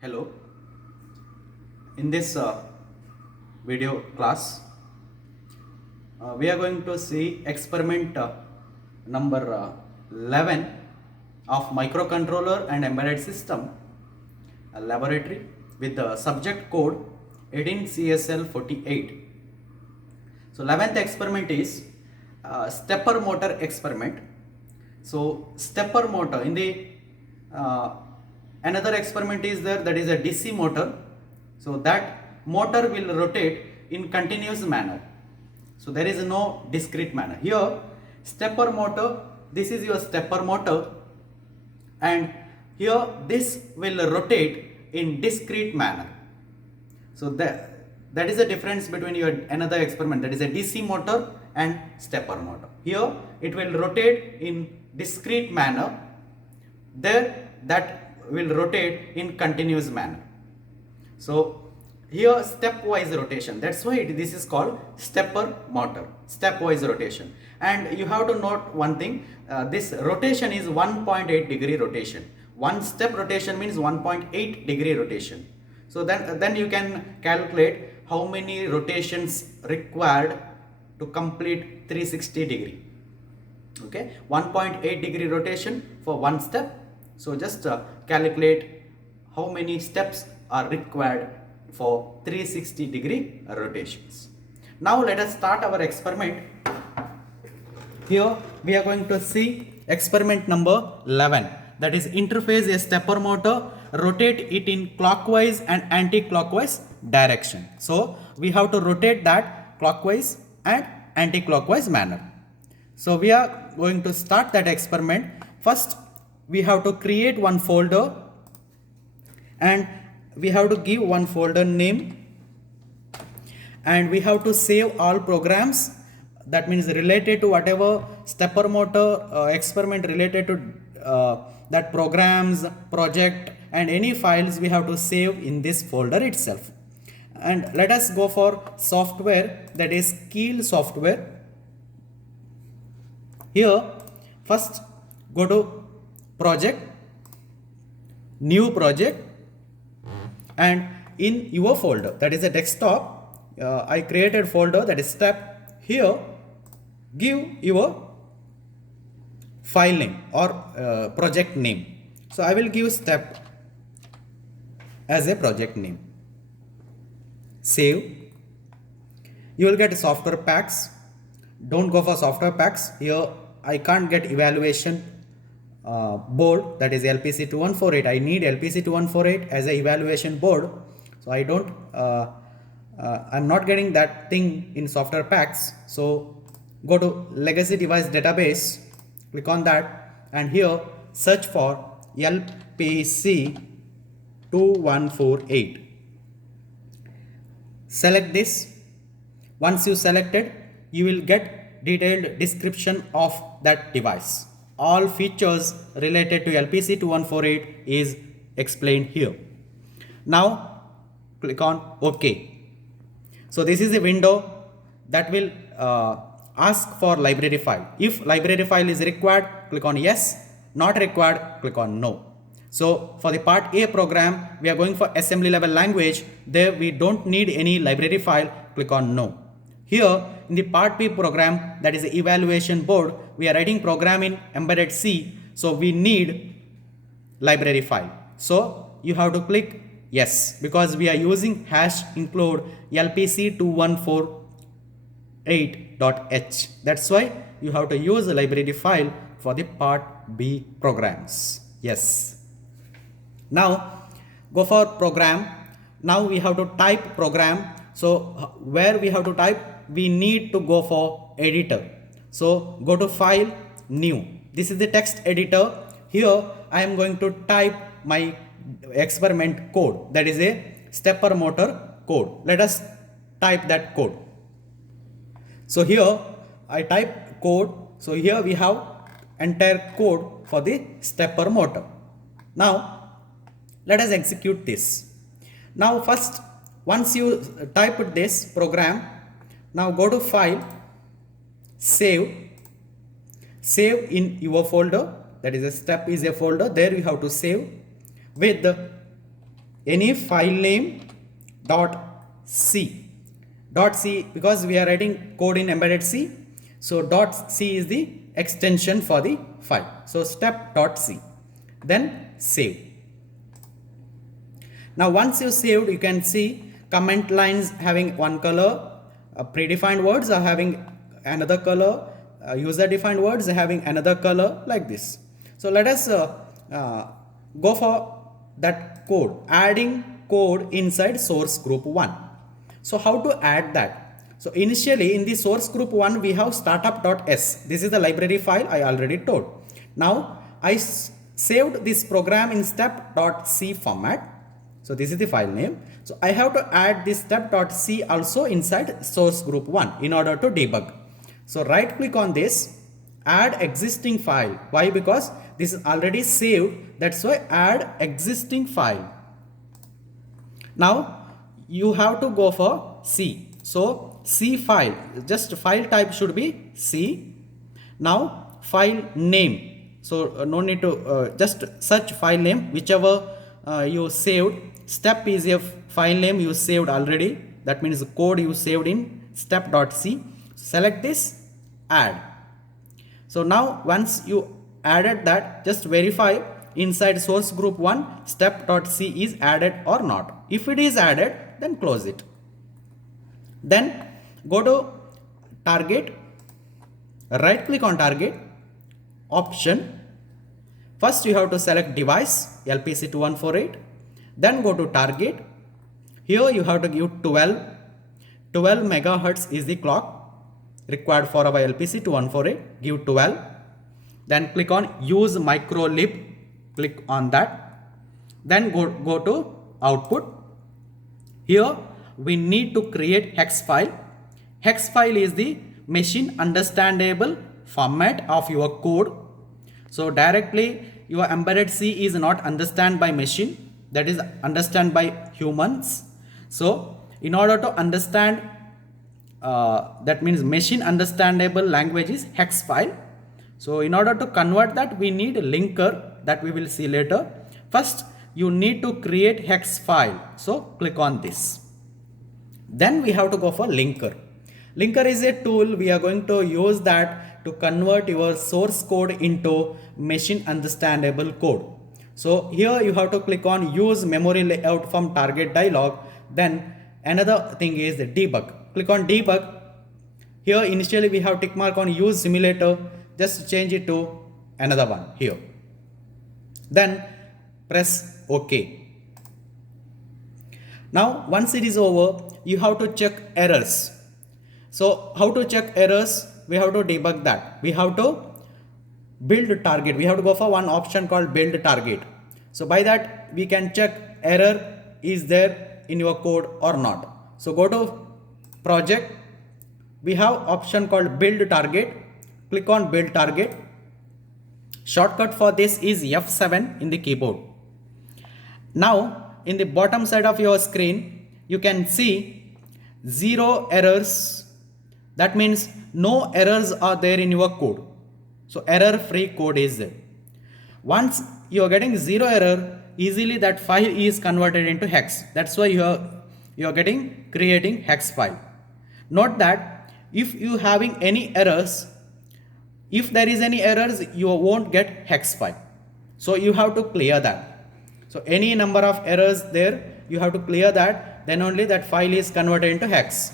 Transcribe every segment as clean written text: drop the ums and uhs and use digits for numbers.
Hello, in this video class, we are going to see experiment number 11 of microcontroller and embedded system laboratory with the subject code 18CSL48. So 11th experiment is stepper motor experiment. So stepper motor in the uh, another experiment is there, that is a DC motor. So that motor will rotate in continuous manner. So there is no discrete manner. Here stepper motor, this is your stepper motor, and here this will rotate in discrete manner. So that is the difference between your another experiment, that is a DC motor and stepper motor. Here it will rotate in discrete manner, there that will rotate in continuous manner. So here stepwise rotation, that's why this is called stepper motor, stepwise rotation. And you have to note one thing, this rotation is 1.8 degree rotation. One step rotation means 1.8 degree rotation. So then you can calculate how many rotations required to complete 360 degree. Okay, 1.8 degree rotation for one step. So just calculate how many steps are required for 360 degree rotations. Now let us start our experiment. Here we are going to see experiment number 11, that is interface a stepper motor, rotate it in clockwise and anti-clockwise direction. So we have to rotate that clockwise and anti-clockwise manner. So we are going to start that experiment. First we have to create one folder and we have to give one folder name, and we have to save all programs, that means related to whatever stepper motor experiment related to that programs, project and any files we have to save in this folder itself. And let us go for software, that is Keel software. Here first go to project, new project, and in your folder, that is a desktop, I created folder, that is step. Here give your file name or project name. So I will give step as a project name. Save. You will get software packs. Don't go for software packs. Here I can't get evaluation board, that is LPC2148. I need LPC2148 as a evaluation board. So I don't I'm not getting that thing in software packs. So go to legacy device database, click on that, and here search for LPC2148. Select this. Once you selected, you will get detailed description of that device. All features related to LPC2148 is explained here. Now click on OK. So this is a window that will ask for library file. If library file is required, click on yes. Not required, click on no. So for the part A program, we are going for assembly level language. There we don't need any library file, click on no. Here in the part B program, that is the evaluation board, we are writing program in embedded C. So we need library file. So you have to click yes, because we are using hash include LPC2148.h. That's why you have to use a library file for the part B programs. Yes. Now go for program. Now we have to type program. So where we have to type, we need to go for editor. So go to file, new. This is the text editor. Here I am going to type my experiment code, that is a stepper motor code. Let us type that code. So here I type code. So here we have entire code for the stepper motor. Now let us execute this. Now first, once you type this program, now go to file, save in your folder, that is a step is a folder, there you have to save with any file name dot C. Dot C, because we are writing code in embedded C. So dot C is the extension for the file. So step dot C. Then save. Now once you saved, you can see comment lines having one color, predefined words are having another color, user defined words are having another color, like this. So let us go for that code, adding code inside source group 1. So how to add that? So initially in the source group 1 we have startup.s. This is the library file I already told. Now I saved this program in step.c format. So this is the file name. So I have to add this step.c also inside source group 1 in order to debug. So right click on this, add existing file. Why? Because this is already saved. That's why add existing file. Now you have to go for C. So C file, just file type should be C. Now file name. So no need to just search file name, whichever you saved. Step is a file name you saved already. That means the code you saved in step.c. Select this, add. So now once you added that, just verify inside source group 1 step.c is added or not. If it is added, then close it. Then go to target, right click on target, option. First you have to select device LPC2148. Then go to target. Here you have to give 12 megahertz is the clock required for our LPC2148. Give 12. Then click on use microlib. Click on that. Then go to output. Here we need to create hex file. Hex file is the machine understandable format of your code. So directly your embedded C is not understand by machine, that is understand by humans. So in order to understand, that means machine understandable language is hex file. So in order to convert that, we need a linker that we will see later. First you need to create hex file. So click on this. Then we have to go for linker. Linker is a tool we are going to use that to convert your source code into machine understandable code. So here you have to click on use memory layout from target dialog. Then another thing is the debug. Click on debug. Here initially we have tick mark on use simulator. Just change it to another one here. Then press OK. Now once it is over, you have to check errors. So how to check errors? We have to debug that. We have to build target. We have to go for one option called build target. So by that we can check error is there in your code or not. So go to project. We have option called build target. Click on build target. Shortcut for this is F7 in the keyboard. Now in the bottom side of your screen you can see 0 errors. That means no errors are there in your code. So error free code is there. Once you are getting 0 error, easily that file is converted into hex. That's why you are creating hex file. Note that if you having any errors, if there is any errors, you won't get hex file. So you have to clear that. So any number of errors there, you have to clear that, then only that file is converted into hex.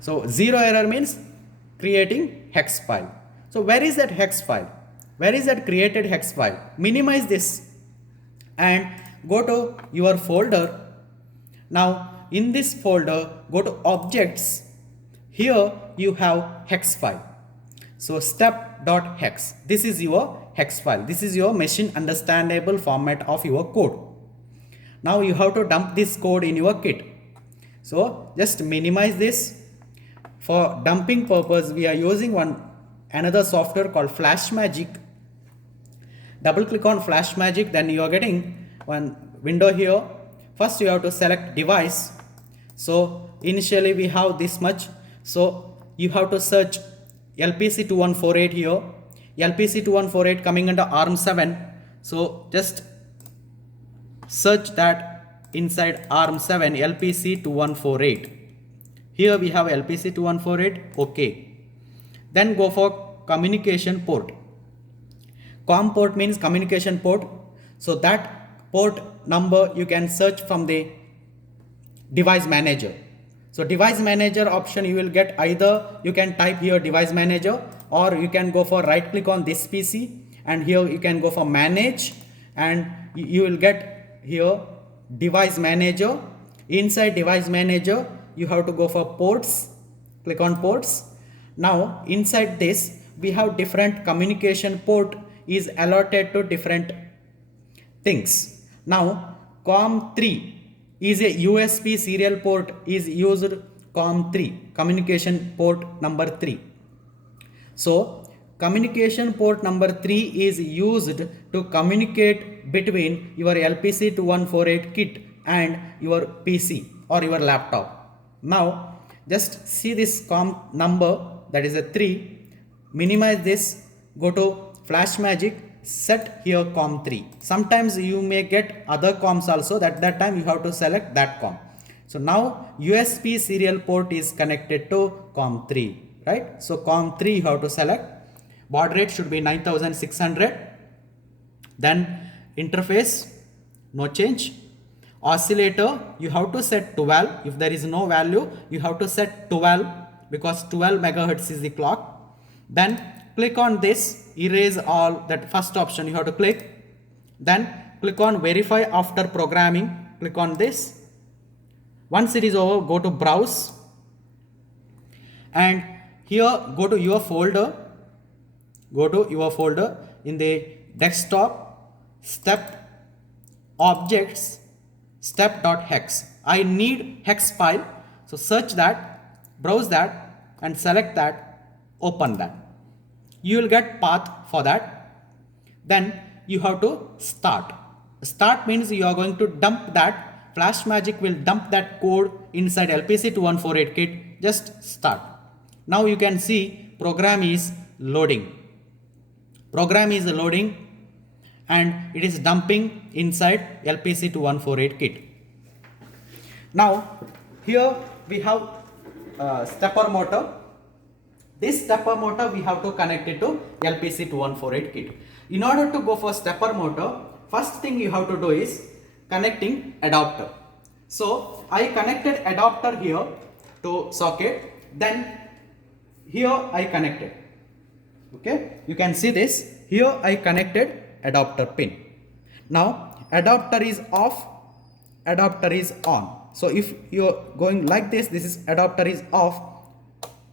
So 0 error means creating hex file. So where is that hex file? Where is that created hex file? Minimize this and go to your folder. Now in this folder, go to objects. Here you have hex file. So step.hex. This is your hex file. This is your machine understandable format of your code. Now you have to dump this code in your kit. So just minimize this. For dumping purpose, we are using another software called FlashMagick. Double click on FlashMagick, then you are getting one window here. First you have to select device. So initially we have this much. So you have to search LPC2148 here. LPC2148 coming under ARM7. So just search that inside ARM7 LPC2148. Here we have LPC2148, okay. Then go for communication port. COM port means communication port. So that port number you can search from the device manager. So device manager option you will get, either you can type here device manager, or you can go for right click on this PC and here you can go for manage and you will get here device manager. Inside device manager you have to go for ports, click on ports. Now inside this we have different communication port is allotted to different things. Now COM3 is a USB serial port is used, COM3 communication port number 3. So communication port number 3 is used to communicate between your LPC2148 kit and your PC or your laptop. Now just see this COM number, that is a 3, minimize this, go to FlashMagic, set here COM3. Sometimes you may get other COMs also, that time you have to select that COM. So now USB serial port is connected to COM3, right? So COM3 you have to select, baud rate should be 9600, then interface no change, oscillator you have to set 12, if there is no value you have to set 12 because 12 megahertz is the clock. Then click on this, erase all, that first option you have to click. Then click on verify after programming, click on this. Once it is over, go to browse and here go to your folder, in the desktop, step objects, step.hex. I need hex file, so search that, browse that and select that, open that. You will get path for that. Then you have to start. Start means you are going to dump that, FlashMagic will dump that code inside LPC2148 kit, just start. Now you can see program is loading. Program is loading and it is dumping inside LPC2148 kit. Now here we have stepper motor. This stepper motor we have to connect it to LPC2148 kit. In order to go for stepper motor, first thing you have to do is connecting adapter. So I connected adapter here to socket, then here I connected. Okay, you can see this, here I connected adapter pin. Now adapter is off, adapter is on. So if you're going like this, this is adapter is off,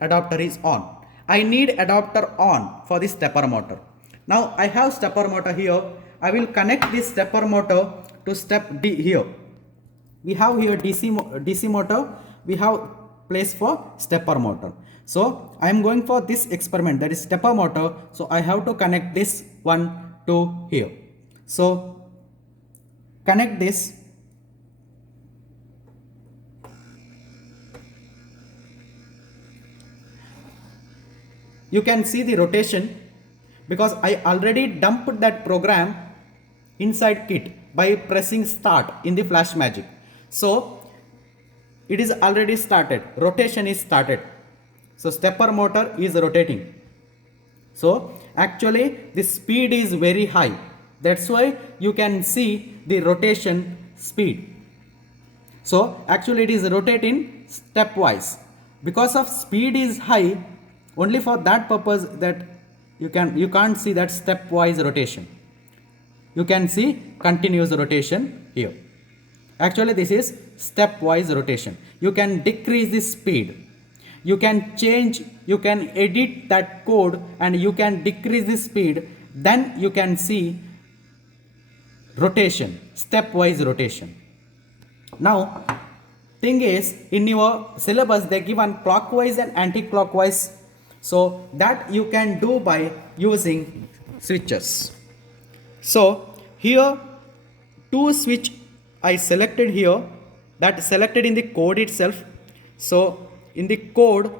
adapter is on. I need adapter on for this stepper motor. Now I have stepper motor here. I will connect this stepper motor to step D here. We have here DC motor. We have place for stepper motor. So I am going for this experiment, that is stepper motor. So I have to connect this one to here. So connect this. You can see the rotation because I already dumped that program inside kit by pressing start in the FlashMagic. So it is already started, rotation is started. So stepper motor is rotating. So actually the speed is very high. That's why you can see the rotation speed. So actually it is rotating stepwise. Because of speed is high, only for that purpose that you can't see that stepwise rotation. You can see continuous rotation here. Actually this is stepwise rotation. You can decrease the speed. You can change, you can edit that code and you can decrease the speed. Then you can see rotation, stepwise rotation. Now thing is, in your syllabus they given clockwise and anti-clockwise. So that you can do by using switches. So here two switch I selected here, that selected in the code itself. So in the code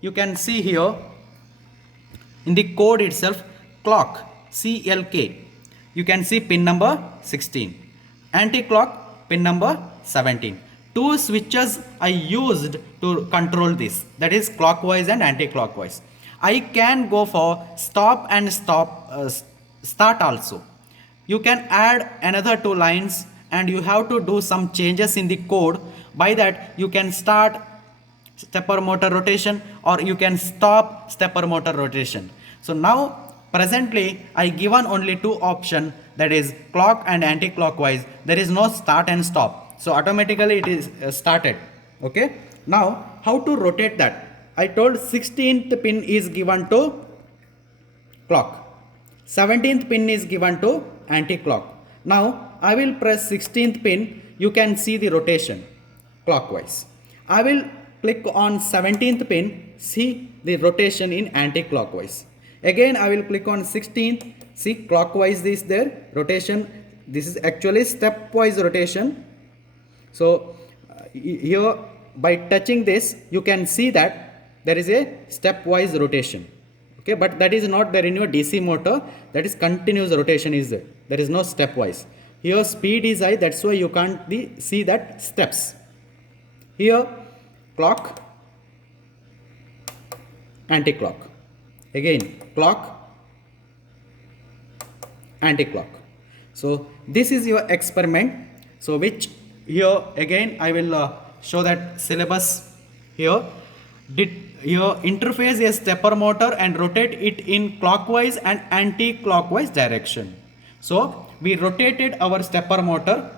you can see here, in the code itself, clock CLK, you can see pin number 16, anti-clock pin number 17. Two switches I used to control this, that is clockwise and anti-clockwise. I can go for stop and start also. You can add another two lines and you have to do some changes in the code. By that you can start stepper motor rotation or you can stop stepper motor rotation. So now presently I given only two option, that is clock and anti-clockwise. There is no start and stop, so automatically it is started. Okay, now how to rotate that? I told 16th pin is given to clock, 17th pin is given to anti-clock. Now I will press 16th pin, you can see the rotation clockwise. I will click on 17th pin, see the rotation in anti-clockwise. Again I will click on 16th, see clockwise is there, rotation. This is actually stepwise rotation. So here by touching this you can see that there is a stepwise rotation. Okay, but that is not there in your DC motor, that is continuous rotation is there. There is no stepwise. Here speed is high, that's why you can't see that steps. Here clock, anti-clock, again clock, anti-clock. So this is your experiment. So which here again I will show that syllabus here. Here interface a stepper motor and rotate it in clockwise and anti-clockwise direction. So we rotated our stepper motor.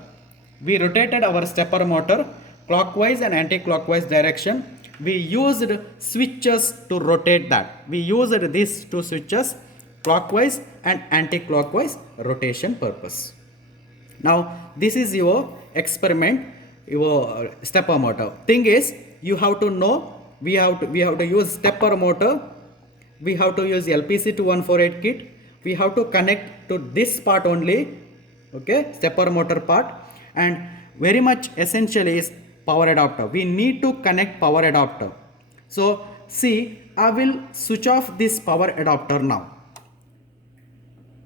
Clockwise and anti-clockwise direction. We used switches to rotate that. We used these two switches, clockwise and anti-clockwise rotation purpose. Now this is your experiment, your stepper motor. Thing is, you have to know, we have to use stepper motor, we have to use LPC 2148 kit, we have to connect to this part only, okay, stepper motor part, and very much essential is power adapter. We need to connect power adapter. So see, I will switch off this power adapter now.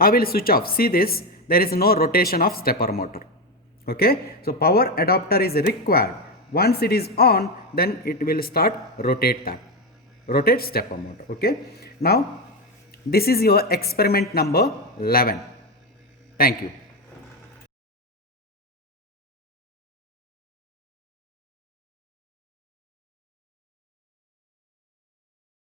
I will switch off. See this, there is no rotation of stepper motor. Okay, so power adapter is required. Once it is on, then it will start rotate stepper motor. Okay, now this is your experiment number 11. Thank you.